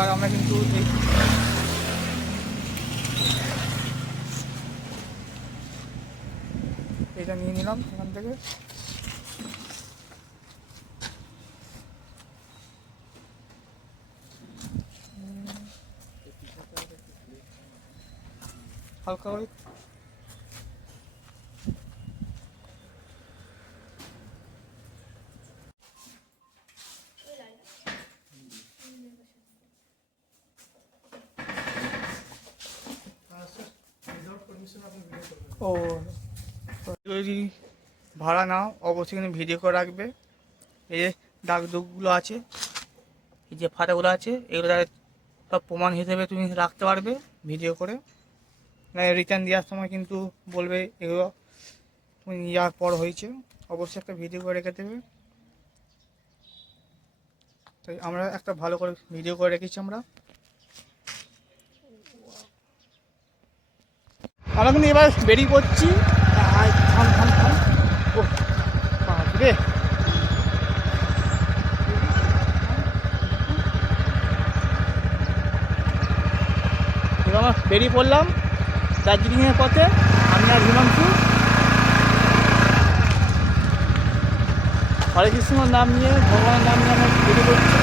আর আমরা কিন্তু এটা নিয়ে নিলাম এখান থেকে। হালকা করে ও যদি ভাড়া নাও অবশ্যই কিন্তু ভিডিও করে রাখবে। এই যে দাগ দুগগুলো আছে, এই যে ফাটাগুলো আছে, এগুলো সব প্রমাণ হিসেবে তুমি রাখতে পারবে ভিডিও করে। রিটার্ন দেওয়ার সময় কিন্তু বলবে এগুলো তুমি নেওয়ার পর হয়েছে, অবশ্যই একটা ভিডিও করে রেখে দেবে। তাই আমরা একটা ভালো করে ভিডিও করে রেখেছি। আমরা কিন্তু এবার বেরিয়ে পড়ছি। ও বাপরে, এবার আমরা বেরিয়ে পড়লাম দার্জিলিংয়ের পথে। আমি আর হিমাংশু হরে কৃষ্ণর নাম নিয়ে, ভগবানের নাম নিয়ে আমরা বেরিয়ে পড়ছি।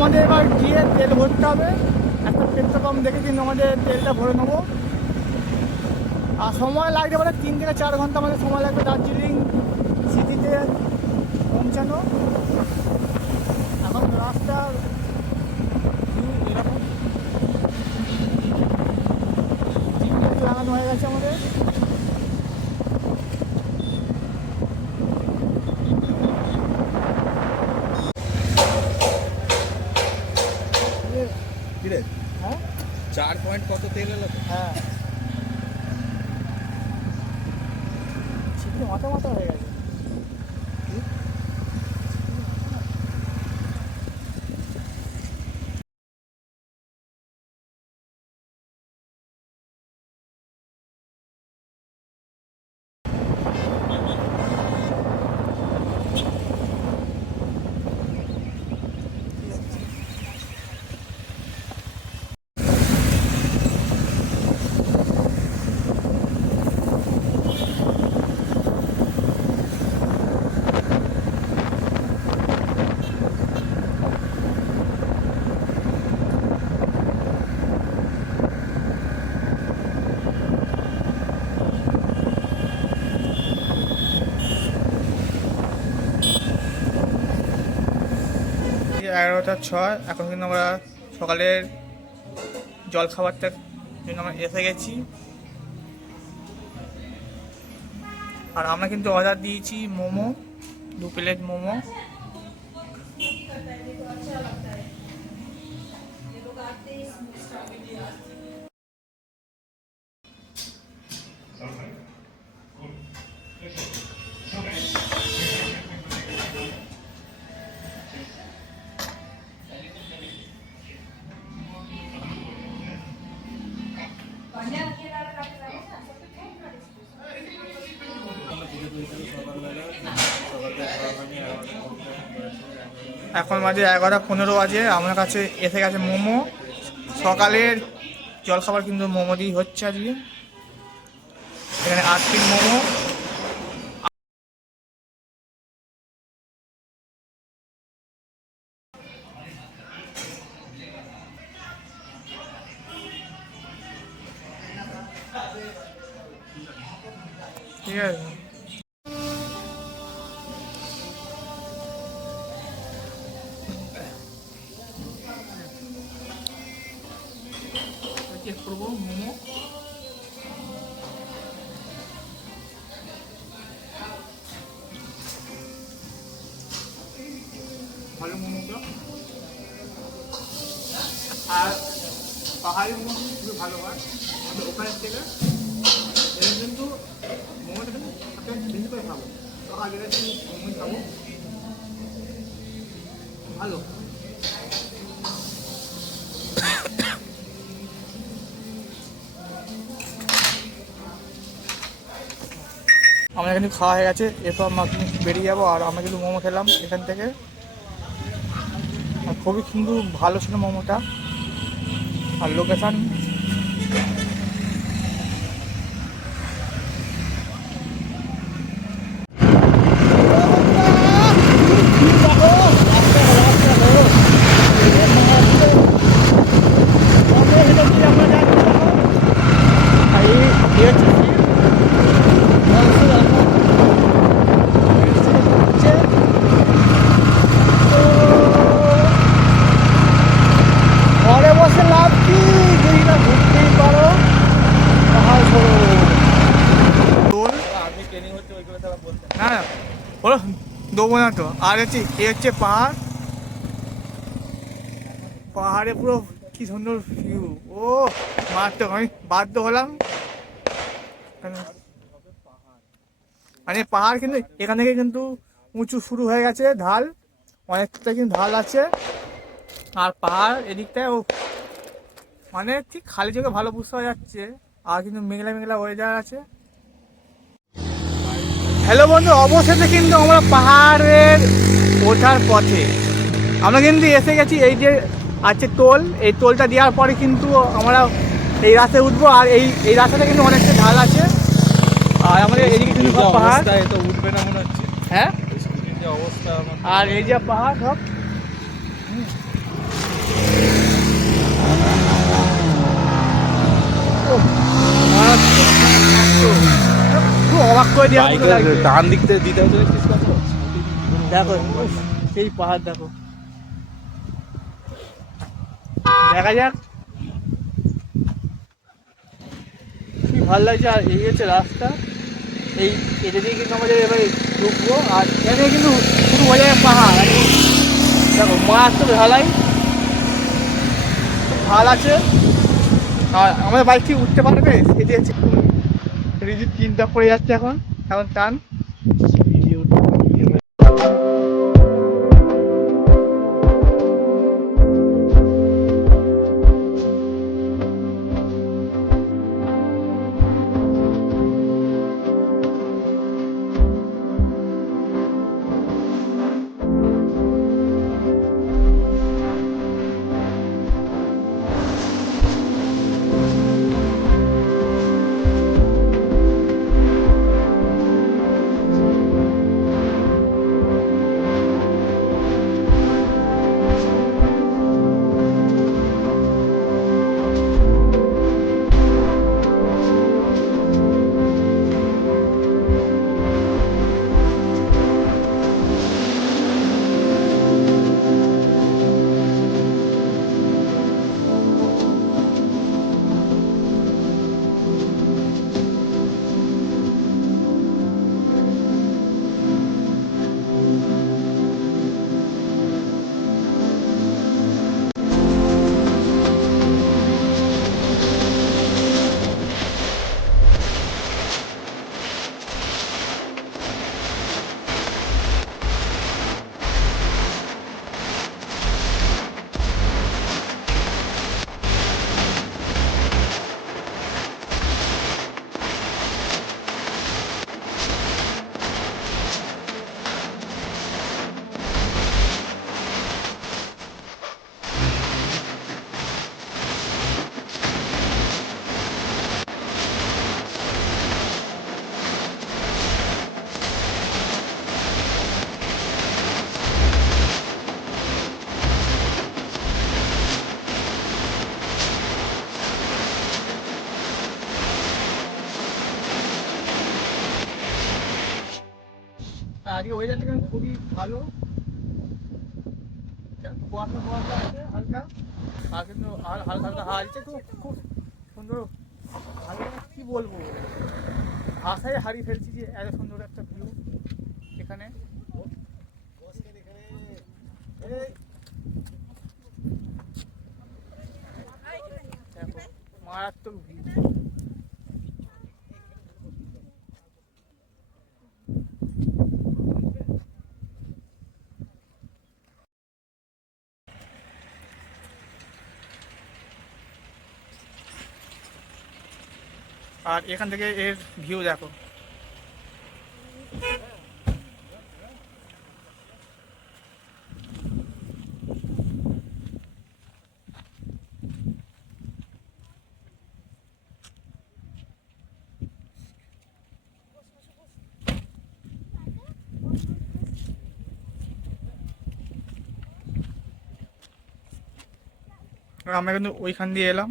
আমাদের এবার গিয়ে তেল ভরতে হবে। একটা পেট্রোল পাম্প দেখে কিন্তু আমাদের তেলটা ভরে নেবো। আর সময় লাগতে পারে 3 থেকে 4 ঘন্টা আমাদের সময় লাগবে দার্জিলিং সিটিতে পৌঁছানো। এখন রাস্তা এরকম লাগানো হয়ে গেছে আমাদের। হ্যাঁ 4 পয়েন্ট কত তেল এলো? হ্যাঁ ছিপে মাথা মাথা হয়ে গেছে। এগারোটা 6 এখন কিন্তু আমরা সকালের জল খাবারটার জন্য আমরা এসে গেছি। আর আমরা কিন্তু অর্ডার দিয়েছি মোমো, 2 প্লেট মোমো। এখন বাজে 11:15 বাজে। আমার কাছে এসে গেছে মোমো। সকালের জলখাবার কিন্তু মোমো দিয়েই হচ্ছে আজকে। এখানে 8 পিস মোমো। ঠিক আছে, চেক করবো মোমো। ভালো মোমোটা। আর পাহাড়ি মোমো কিন্তু খুবই ভালো হয় আমাদের ওখানের থেকে। এর কিন্তু মোমোটা কিন্তু আপনাকে বেশি করে খাবো, তো আগে মোমোই খাবো, ভালো। আমরা কিন্তু খাওয়া হয়ে গেছে, এরপর আমরা বেরিয়ে যাবো। আর আমরা কিন্তু মোমো খেলাম এখান থেকে, আর খুবই কিন্তু ভালো ছিল মোমোটা। আর লোকেশান ঘরে বসে লাভ কি, যদি না ঘুরতেই পারো পাহাড় ঘোরো। আর্মি ট্রেনিং হচ্ছে ওইগুলো তারা বলতে না না বলো, দেবো না তো। আর হচ্ছে এ হচ্ছে পাহাড়, পাহাড়ে পুরো কি সুন্দর ভিউ। ও মারতে আমি বাধ্য হলাম, মানে পাহাড় কিন্তু এখান থেকে কিন্তু উঁচু শুরু হয়ে গেছে, ঢাল অনেকটা কিন্তু ঢাল আছে। আর পাহাড় এদিকটায় মানে ঠিক খালি চোখে ভালো বুঝতে পারা যাচ্ছে, আর কিন্তু মেঘলা মেঘলা ওয়েদার আছে। হ্যালো বন্ধু, অবশেষে কিন্তু আমরা পাহাড়ের ওঠার পথে আমরা কিন্তু এসে গেছি। এই যে আছে টোল, এই টোলটা দেওয়ার পরে কিন্তু আমরা এই রাস্তায় উঠবো। আর এই রাস্তাটা কিন্তু অনেকটা ঢাল আছে, আর আমাদের এদিকে কিন্তু সব পাহাড়। অবস্থা, এটা উঠবে না মনে হচ্ছে। হ্যাঁ, স্কুটির যে অবস্থা আমার, আর এই যে পাহাড় সব। খুব অবাক করে দেওয়া মতো লাগছে। ডান দিক থেকে দিতে হচ্ছে দেখো উফ, সেই পাহাড় দেখো, দেখা যাক কি ভালো লাগছে। আর এই হচ্ছে রাস্তা, এটা দিয়ে কিন্তু আমাদের এবারে ঢুকবো। আর এখানে কিন্তু শুরু হয়ে যায় পাহাড়, দেখো মাছ তো ঢালাই ঢাল আছে। আর আমাদের বাইক কি উঠতে পারবে, সেটি হচ্ছে রিজিট চিন্তা করে যাচ্ছে এখন এখন টান। আজকে ওয়েদারটা কিন্তু খুবই ভালো, কুয়াশা কুয়াশা আছে হালকা, আর কিন্তু আর হালকা হালকা হাওয়া দিচ্ছে, খুব খুব সুন্দর ভালো। কি বলবো, ভাষায় হারিয়ে ফেলছি যে এত সুন্দর একটা ভিউ এখানে। দেখো মারাত্মক ভিড়। আর এখান থেকে এর ভিউ দেখো। আর আমরা কিন্তু ওইখান দিয়ে এলাম,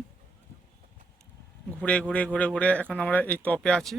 ঘুরে ঘুরে ঘুরে ঘুরে এখন আমরা এই টপে আছি।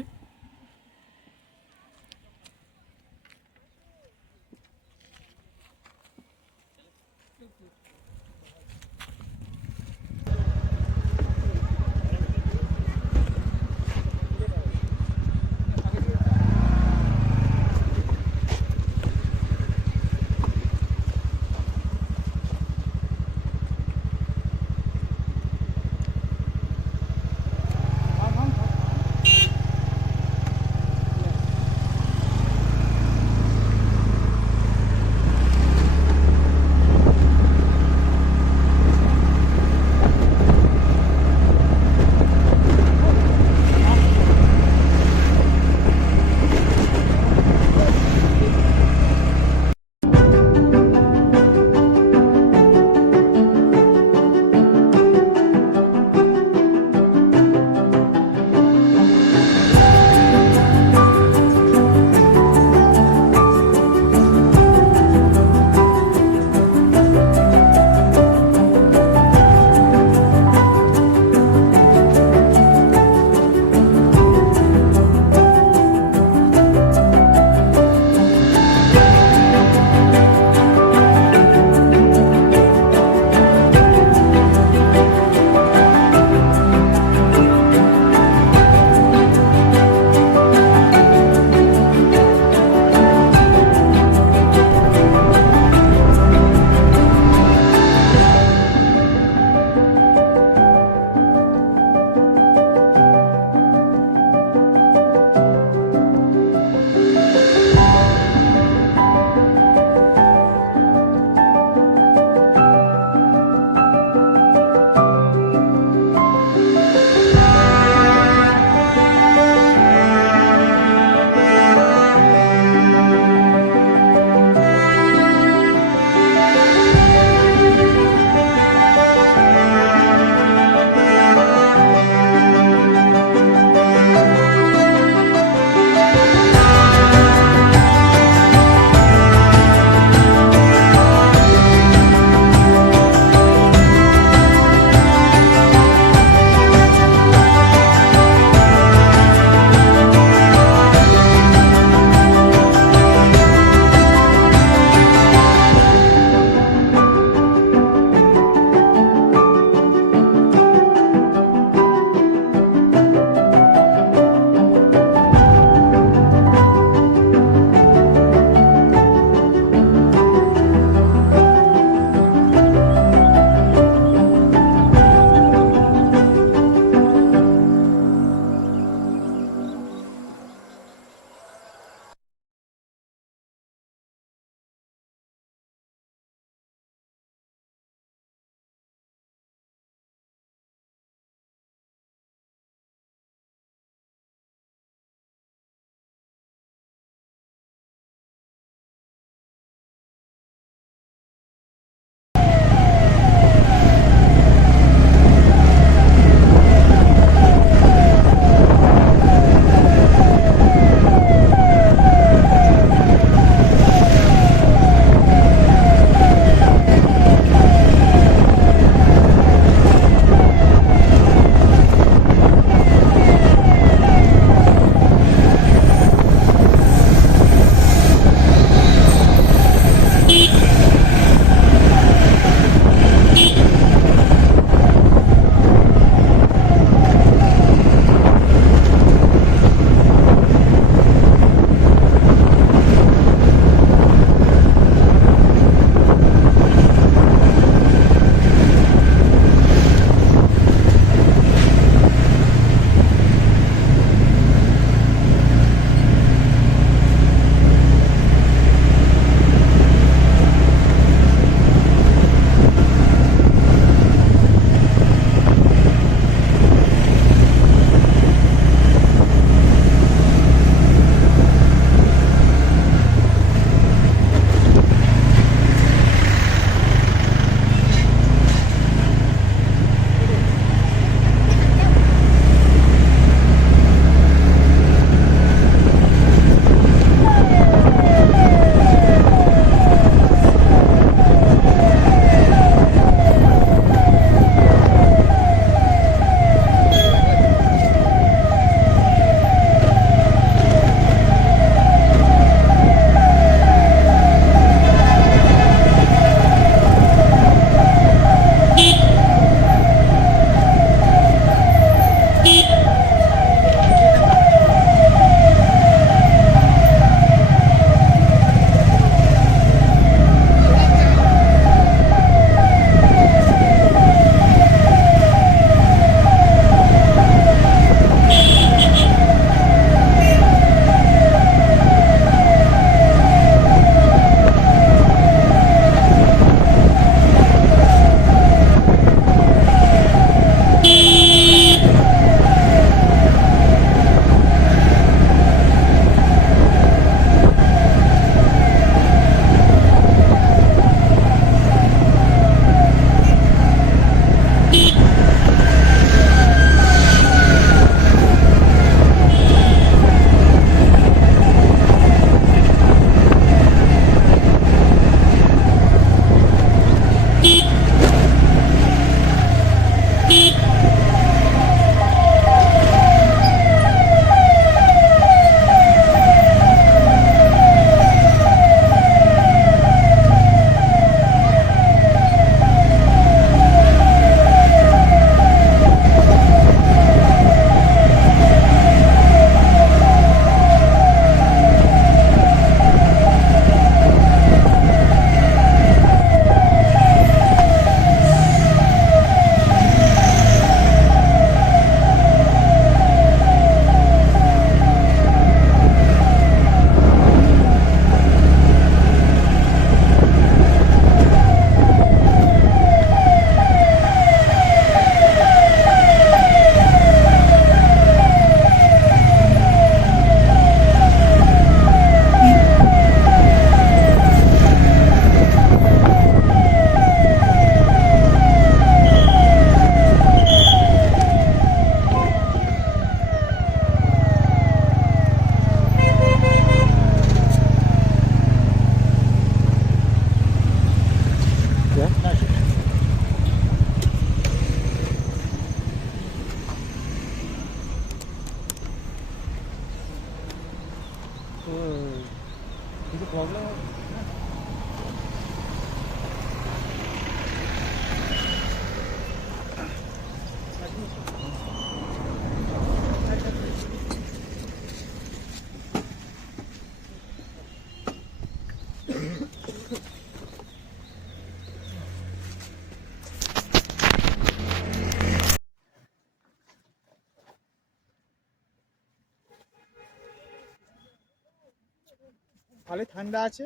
ভালো ঠান্ডা আছে,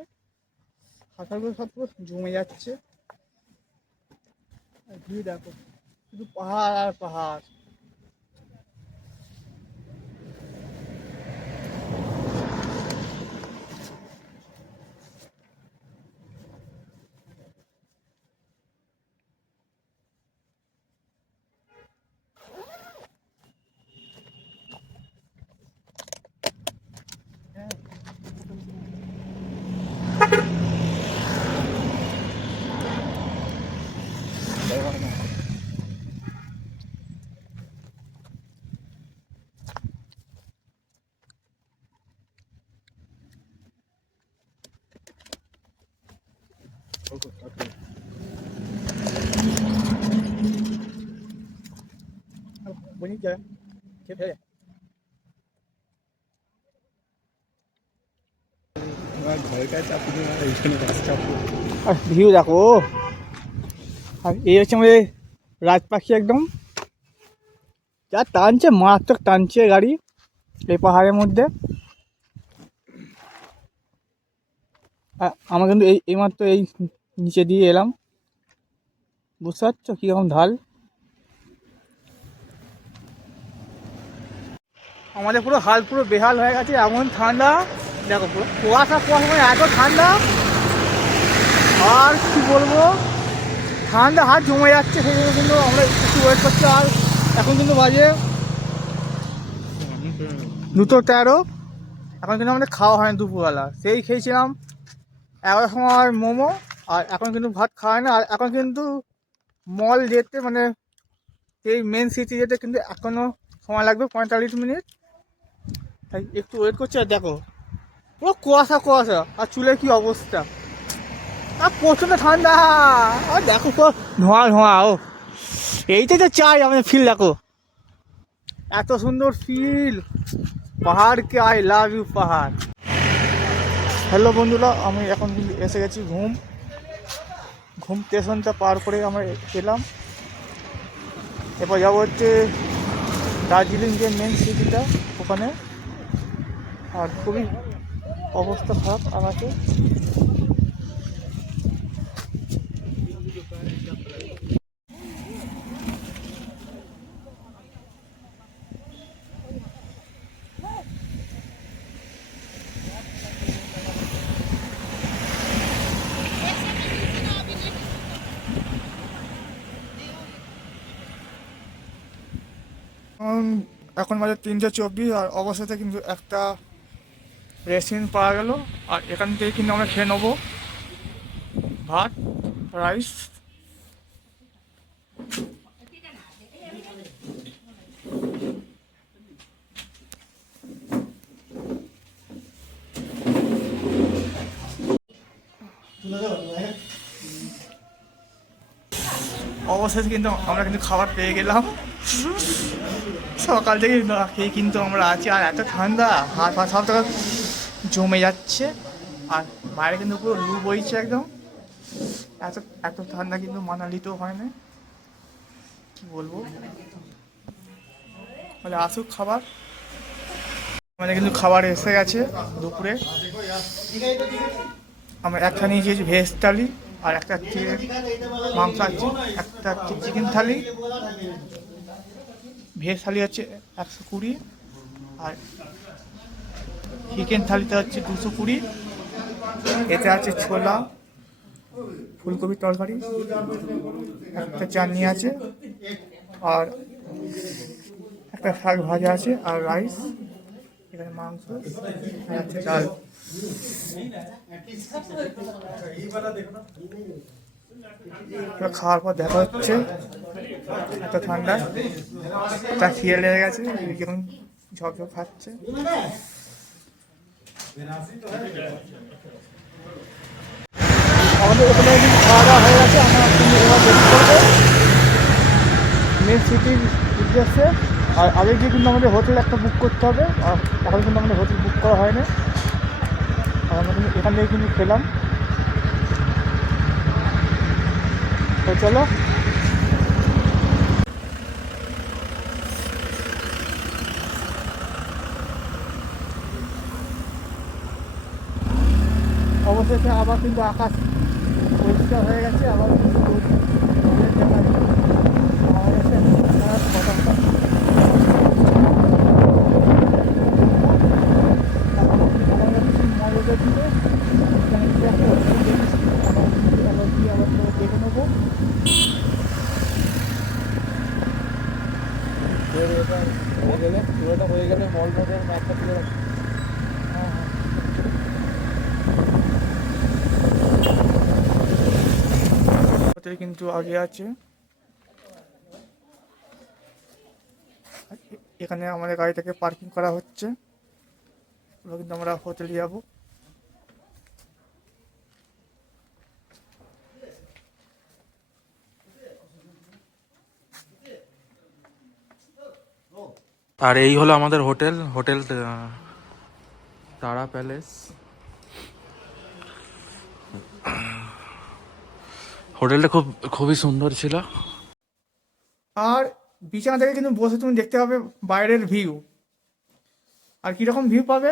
পাথরগুলো সব পুরো জমে যাচ্ছে। আর ভিউ দেখো, শুধু পাহাড় আর পাহাড়। হ্যাঁ, বনি যা খেয়ে ফেলে। আমার ঘরের কাছে চাপু দিয়ে আমার এইখানে কাছে চাপু। আর ভিউ দেখো, আর এই হচ্ছে আমাদের রাজ পাখি একদম, যা টানছে মারাত্মক টানছে গাড়ি এই পাহাড়ের মধ্যে। আমরা কিন্তু এইমাত্র এই নিচে দিয়ে এলাম, বুঝতে পারছো কীরকম ঢাল। আমাদের পুরো হাল পুরো বেহাল হয়ে গেছে, এমন ঠান্ডা দেখো, পুরো কুয়াশা কুয়াশা, মানে এত ঠান্ডা আর কি বলবো, ঠান্ডা হাত জমে যাচ্ছে। সেই জন্য কিন্তু আমরা একটু ওয়েট করছি। আর এখন কিন্তু বাজে 2:13, এখন কিন্তু আমাদের খাওয়া হয় না দুপুরবেলা। সেই খেয়েছিলাম 11টার সময় মোমো, আর এখন কিন্তু ভাত খাওয়া হয় না। আর এখন কিন্তু মল যেতে, মানে এই মেন সিটি যেতে কিন্তু এখনও সময় লাগবে 45 মিনিট। তাই একটু ওয়েট করছি। আর দেখো পুরো কুয়াশা কুয়াশা, আর চুলের কি অবস্থা, আর প্রচণ্ড ঠান্ডা। আর দেখো পুরো ধোঁয়া ধোঁয়া। ও এইটাই তো চাই আমাদের ফিল, দেখো এত সুন্দর ফিল পাহাড়কে। আই লাভ ইউ পাহাড়। হ্যালো বন্ধুরা, আমি এখন কিন্তু এসে গেছি ঘুম স্টেশনটা পার করে আমরা এলাম। এরপর যাবো হচ্ছে দার্জিলিং যে মেন সিটিটা, ওখানে। আর খুবই অবস্থা খারাপ আমাকে। এখন বাজে 3:24, আর অবস্থাতে কিন্তু একটা রেস্টুরেন্ট পাওয়া গেল। আর এখান থেকে কিন্তু আমরা খেয়ে নেবো ভাত, রাইস। অবশেষে কিন্তু আমরা কিন্তু খাবার পেয়ে গেলাম। সকাল থেকে খেয়ে কিন্তু আমরা আছি, আর এত ঠান্ডা, হাত পা সব থেকে জমে যাচ্ছে। আর বাইরে কিন্তু পুরো লু বইছে একদম, এত এত ঠান্ডা কিন্তু মানালিতেও হয় না, কি বলবো। বলে আসুক খাবার। আমাদের কিন্তু খাবার এসে গেছে দুপুরে। আমরা একটা নিয়েছি ভেজ থালি, আর একটা হচ্ছে মাংস আছে, একটা হচ্ছে চিকেন থালি। ভেজ থালি হচ্ছে 120, আর চিকেন থালিটা হচ্ছে 220। এতে আছে ছোলা, ফুলকপির তরকারি, একটা চাটনি আছে, আর একটা শাক ভাজা আছে, আর রাইস, এখানে মাংস, আর আছে ডাল। খাওয়ার পর দেখা হচ্ছে। এত ঠান্ডা, তা খিয়ে লেগে গেছে, যেমন ঝকঝক খাচ্ছে। আমাদের ওখানে কিন্তু খাওয়া দাওয়া হয়ে গেছে। আমরা কিন্তু এবার বেরিয়ে পড়বো মেন সিটির উদ্দেশ্যে। আর আগে গিয়ে কিন্তু আমাদের হোটেল একটা বুক করতে হবে, আর এখন কিন্তু আমাদের হোটেল বুক করা হয়নি। আর আমরা কিন্তু এখান থেকে কিন্তু খেলাম। তো চলো। অবশেষে আবার কিন্তু আকাশ পরিষ্কার হয়ে গেছে, আবার কিন্তু রোদের দেখা পাওয়া গেছে। আর কথা মজা দিলে এখানে কিন্তু একটা হোটেল দেখেছি, আবার গিয়ে আবার দেখে নেবো। পুরোটা হয়ে গেলে মল রোডের ম্যাপটা তুলে রাখি। হ্যাঁ হ্যাঁ, হোটেল কিন্তু আগে আছে। এখানে আমাদের গাড়িটাকে পার্কিং করা হচ্ছে, এবার কিন্তু আমরা হোটেলে যাবো। আর এই হলো আমাদের হোটেল, হোটেল তারা প্যালেস। হোটেলটা খুবই সুন্দর ছিল। আর বিছানা থেকে কিন্তু বসে তুমি দেখতে পাবে বাইরের ভিউ। আর কীরকম ভিউ পাবে,